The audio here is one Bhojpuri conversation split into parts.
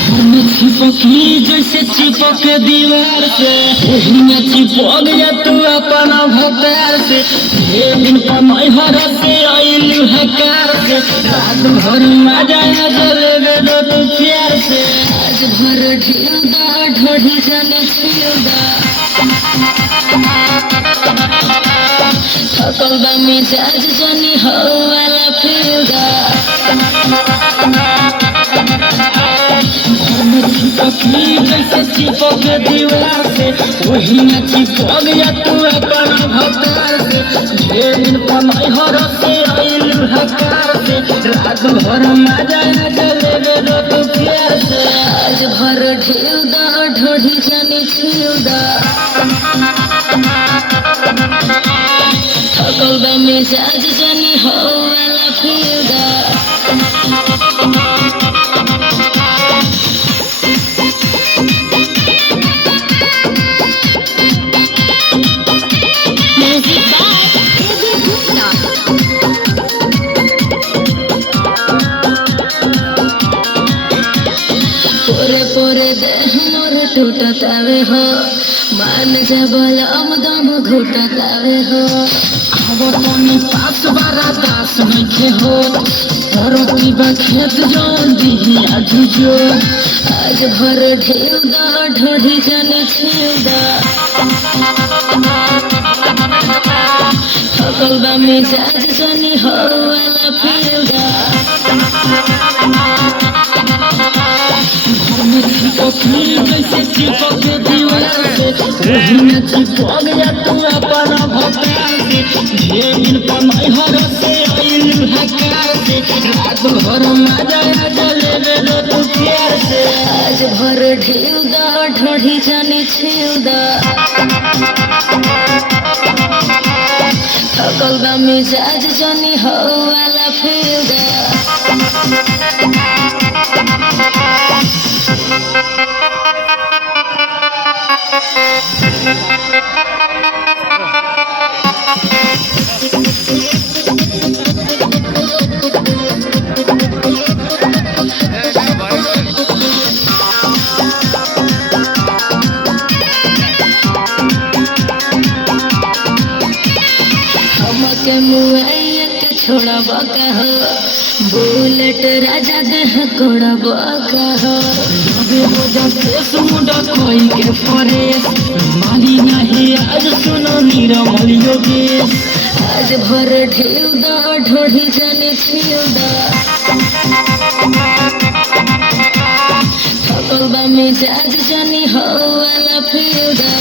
चिपकी जैसे चिपक दीवार से चिपक जा तू अपना भतार से दिन कमाई हर से आइलू हकार से रात भर मजा जलेबे दो तू प्यार से आज भर ढीलदा ढोढ़ी जाने छिलदा थकल बा मिजाज जानी हो वाला फिलदा चिपकी जैसे चिपक दीवार से वही न चिपक जा तू अपना भतार से दिन कमाई हर से आइलू हकार से रात भर मजा जलेबे दो तू प्यार से आज भर ढीलदा ढोढ़ी जानी छिलदा थकल बा मिजाज जानी हो वाला फिलदा टूटतावे हो मान जबल दम घुटतावे हो अब तनी पास बारा दास नइखे हो रोटी बा खेत जौन दिही आधी जो आज भर ढेलदा ढोढ़ी जाने छिलदा थकल बा मिजाज जानी हो वाला फिलदा चिपकी जैसे चिपक दीवार से वही न चिपक जा तू अपना भतार से दिन कमाई हर से आइलू हकार से रात भर मजा जलेबे दो तू प्यार से आज भर ढीलदा ढोढ़ी जाने छिलदा थकल बा मिजाज जानी हो वाला फिलदा हमके मुआइया के छोड़ब कहो बुलेट राजा देह कोड़ब कहो मुंडा कोई के फरेस मानी नहीं आज सुनो निरमल योगेश आज भर ढीलदा ढोढ़ी जाने छिलदा थकल बा मिजाज जानी हो वाला फिलदा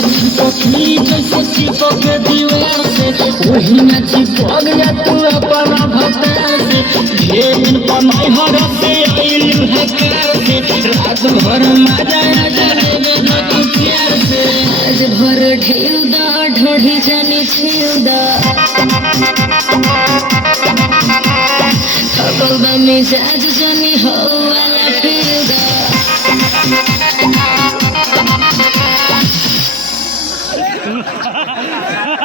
चिपकी जैसे चिपक दीवार से वही न चिपक जा तू अपना भतार से दिन कमाई हर से आइलू हकार से रात भर मजा जलेबे दो तू प्यार से आज भर ढीलदा ढोढ़ी जाने छिलदा थकल बा मिजाज